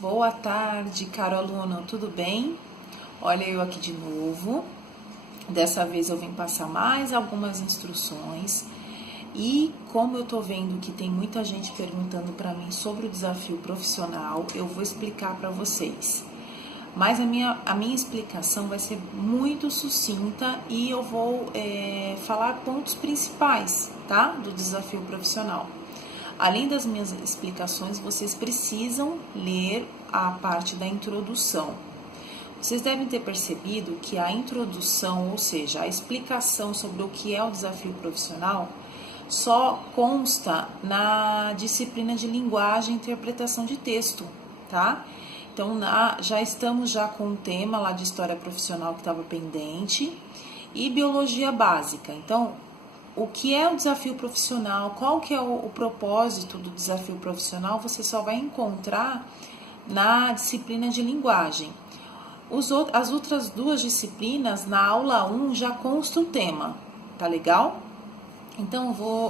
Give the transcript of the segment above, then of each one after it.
Boa tarde, caro aluno, tudo bem? Olha eu aqui de novo. Dessa vez eu vim passar mais algumas instruções e como eu tô vendo que tem muita gente perguntando para mim sobre o desafio profissional, eu vou explicar para vocês. Mas a minha explicação vai ser muito sucinta e eu vou falar pontos principais, tá? Do desafio profissional. Além das minhas explicações, vocês precisam ler a parte da introdução. Vocês devem ter percebido que a introdução, ou seja, a explicação sobre o que é o desafio profissional, só consta na disciplina de linguagem e interpretação de texto, tá? Então, já estamos com o tema lá de história profissional que estava pendente e biologia básica. Então, o que é o desafio profissional, qual que é o propósito do desafio profissional, você só vai encontrar na disciplina de linguagem. As outras duas disciplinas, na aula 1, já consta o tema, tá legal? Então,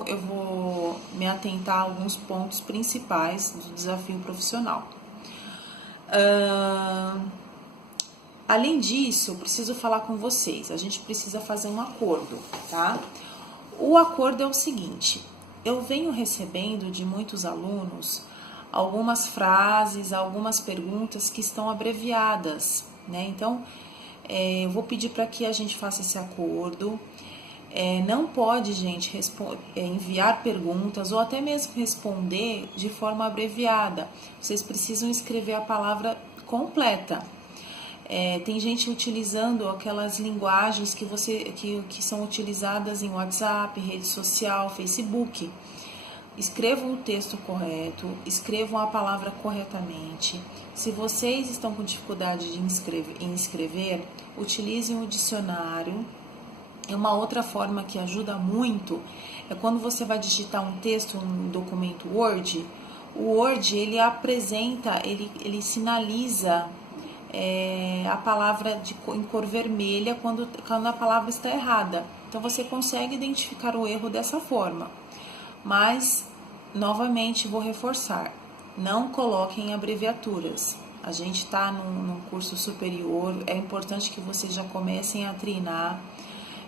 eu vou me atentar a alguns pontos principais do desafio profissional. Além disso, eu preciso falar com vocês, a gente precisa fazer um acordo, tá? O acordo é o seguinte, eu venho recebendo de muitos alunos algumas frases, algumas perguntas que estão abreviadas, né? Então, eu vou pedir para que a gente faça esse acordo. Não pode, gente, enviar perguntas ou até mesmo responder de forma abreviada. Vocês precisam escrever a palavra completa. Tem gente utilizando aquelas linguagens que são utilizadas em WhatsApp, rede social, Facebook. Escrevam o texto correto, escrevam a palavra corretamente. Se vocês estão com dificuldade em escrever, utilizem o dicionário. Uma outra forma que ajuda muito é quando você vai digitar um texto em um documento Word. O Word, ele apresenta, ele sinaliza a palavra em cor vermelha quando a palavra está errada. Então, você consegue identificar o erro dessa forma. Mas, novamente, vou reforçar, não coloquem abreviaturas. A gente está num curso superior, é importante que vocês já comecem a treinar,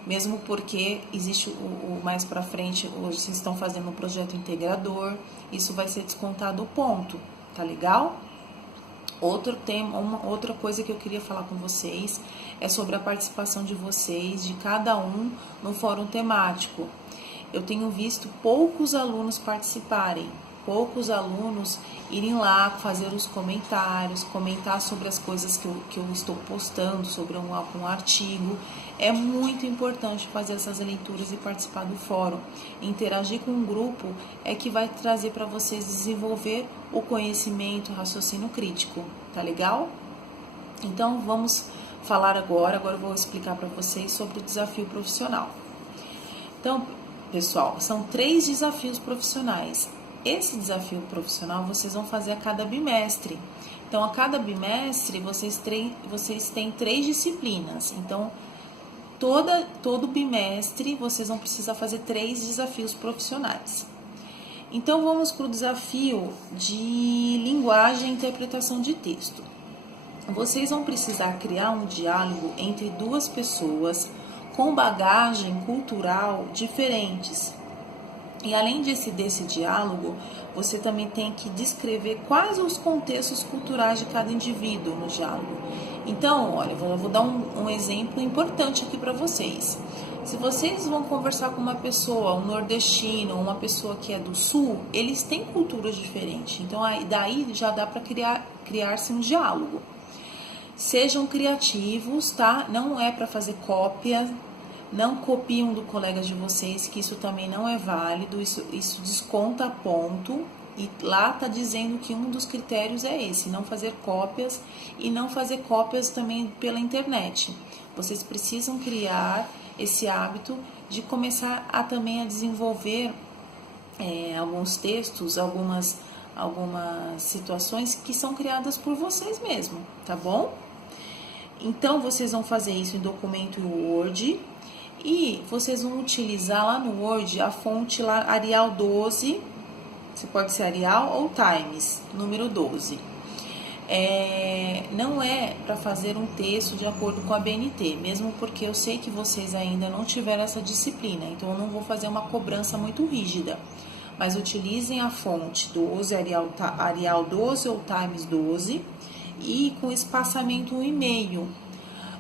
mesmo porque existe o mais para frente, hoje vocês estão fazendo um projeto integrador, isso vai ser descontado o ponto, tá legal? Outro tema, outra coisa que eu queria falar com vocês é sobre a participação de vocês, de cada um, no fórum temático. Eu tenho visto poucos alunos participarem, poucos alunos irem lá fazer os comentários, comentar sobre as coisas que eu estou postando, sobre algum artigo. É muito importante fazer essas leituras e participar do fórum. Interagir com um grupo é que vai trazer para vocês desenvolver o conhecimento, o raciocínio crítico, tá legal? Então vamos falar agora eu vou explicar para vocês sobre o desafio profissional. Então, pessoal, são 3 desafios profissionais. Esse desafio profissional vocês vão fazer a cada bimestre. Então, a cada bimestre vocês têm 3 disciplinas. Então, todo bimestre vocês vão precisar fazer 3 desafios profissionais. Então, vamos para o desafio de linguagem e interpretação de texto. Vocês vão precisar criar um diálogo entre 2 pessoas com bagagem cultural diferentes. E além desse diálogo, você também tem que descrever quais os contextos culturais de cada indivíduo no diálogo. Então, olha, eu vou dar um exemplo importante aqui para vocês. Se vocês vão conversar com uma pessoa, um nordestino, uma pessoa que é do sul, eles têm culturas diferentes. Então, daí já dá para criar-se um diálogo. Sejam criativos, tá? Não é para fazer cópia. Não copiem do colega de vocês, que isso também não é válido, isso desconta ponto. E lá está dizendo que um dos critérios é esse, não fazer cópias e não fazer cópias também pela internet. Vocês precisam criar esse hábito de começar também a desenvolver alguns textos, algumas situações que são criadas por vocês mesmos, tá bom? Então, vocês vão fazer isso em documento Word. E vocês vão utilizar lá no Word a fonte lá Arial 12, você pode ser Arial ou Times, número 12. não é para fazer um texto de acordo com a BNT, mesmo porque eu sei que vocês ainda não tiveram essa disciplina, então eu não vou fazer uma cobrança muito rígida. Mas utilizem a fonte 12, Arial 12 ou Times 12 e com espaçamento 1,5.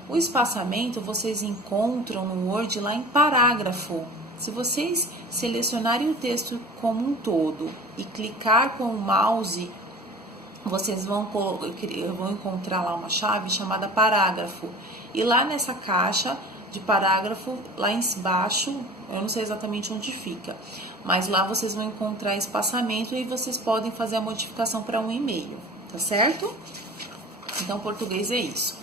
O espaçamento vocês encontram no Word lá em parágrafo. Se vocês selecionarem o texto como um todo e clicar com o mouse, vocês vão encontrar lá uma chave chamada parágrafo. E lá nessa caixa de parágrafo, lá embaixo, eu não sei exatamente onde fica, mas lá vocês vão encontrar espaçamento e vocês podem fazer a modificação para 1,5, tá certo? Então, português é isso.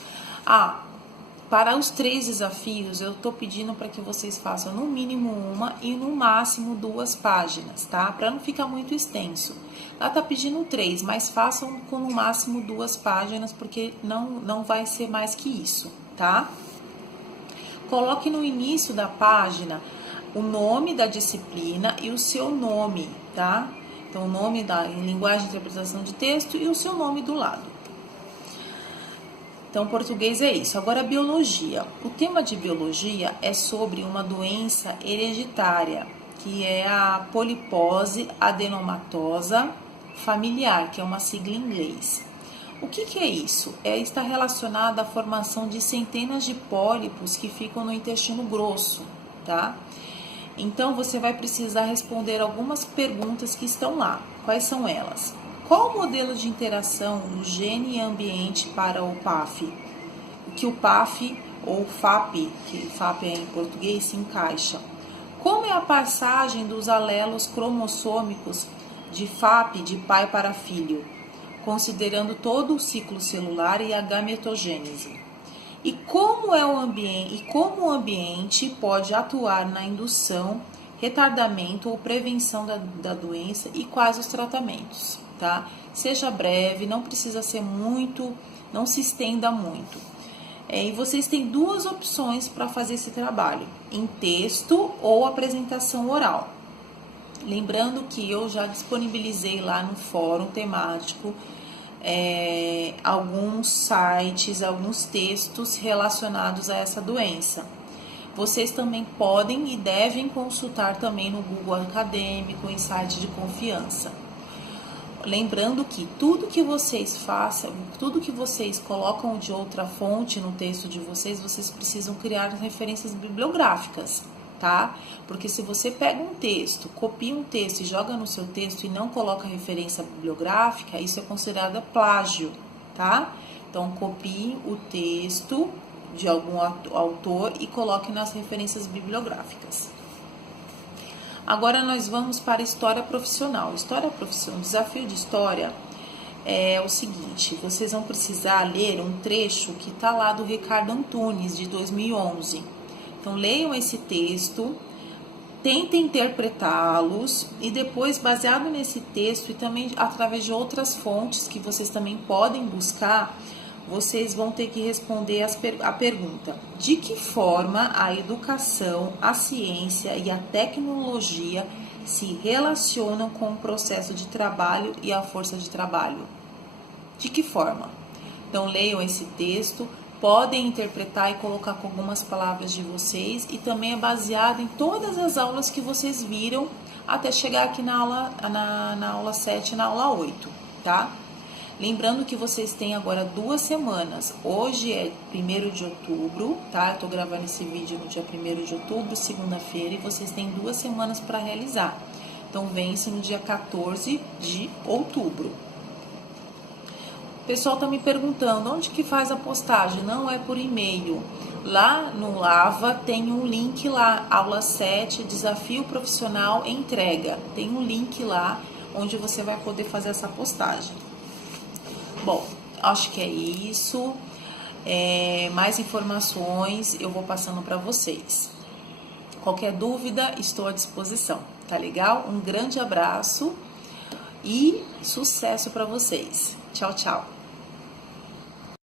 Para os 3 desafios, eu tô pedindo para que vocês façam no mínimo 1 e no máximo 2 páginas, tá? Para não ficar muito extenso. Lá tá pedindo 3, mas façam com no máximo 2 páginas, porque não vai ser mais que isso, tá? Coloque no início da página o nome da disciplina e o seu nome, tá? Então, o nome em linguagem de interpretação de texto e o seu nome do lado. Então, português é isso. Agora, biologia. O tema de biologia é sobre uma doença hereditária, que é a polipose adenomatosa familiar, que é uma sigla em inglês. O que é isso? Está relacionado à formação de centenas de pólipos que ficam no intestino grosso, tá? Então, você vai precisar responder algumas perguntas que estão lá. Quais são elas? Qual o modelo de interação do gene e ambiente para o PAF? Que o PAF ou FAP, que FAP é em português, se encaixa. Como é a passagem dos alelos cromossômicos de FAP de pai para filho, considerando todo o ciclo celular e a gametogênese? E como o ambiente pode atuar na indução, retardamento ou prevenção da doença e quais os tratamentos, tá? Seja breve, não precisa ser muito, não se estenda muito. E vocês têm 2 opções para fazer esse trabalho, em texto ou apresentação oral. Lembrando que eu já disponibilizei lá no fórum temático alguns sites, alguns textos relacionados a essa doença. Vocês também podem e devem consultar também no Google Acadêmico, em site de confiança. Lembrando que tudo que vocês façam, tudo que vocês colocam de outra fonte no texto de vocês, vocês precisam criar referências bibliográficas, tá? Porque se você pega um texto, copia um texto e joga no seu texto e não coloca referência bibliográfica, isso é considerado plágio, tá? Então, copie o texto de algum autor e coloque nas referências bibliográficas. Agora nós vamos para a história profissional. História profissional, o desafio de história é o seguinte: vocês vão precisar ler um trecho que está lá do Ricardo Antunes, de 2011. Então, leiam esse texto, tentem interpretá-los e depois, baseado nesse texto e também através de outras fontes que vocês também podem buscar, vocês vão ter que responder a pergunta: de que forma a educação, a ciência e a tecnologia se relacionam com o processo de trabalho e a força de trabalho? De que forma? Então, leiam esse texto, podem interpretar e colocar com algumas palavras de vocês, e também é baseado em todas as aulas que vocês viram até chegar aqui na aula 7 e na aula 8, tá? Lembrando que vocês têm agora 2 semanas. Hoje é 1º de outubro, tá? Eu tô gravando esse vídeo no dia 1º de outubro, segunda-feira, e vocês têm 2 semanas para realizar. Então, vence no dia 14 de outubro. O pessoal tá me perguntando, onde que faz a postagem? Não é por e-mail. Lá no Lava tem um link lá, aula 7, desafio profissional entrega. Tem um link lá onde você vai poder fazer essa postagem. Bom, acho que é isso. Mais informações eu vou passando para vocês. Qualquer dúvida, estou à disposição, tá legal? Um grande abraço e sucesso para vocês. Tchau, tchau.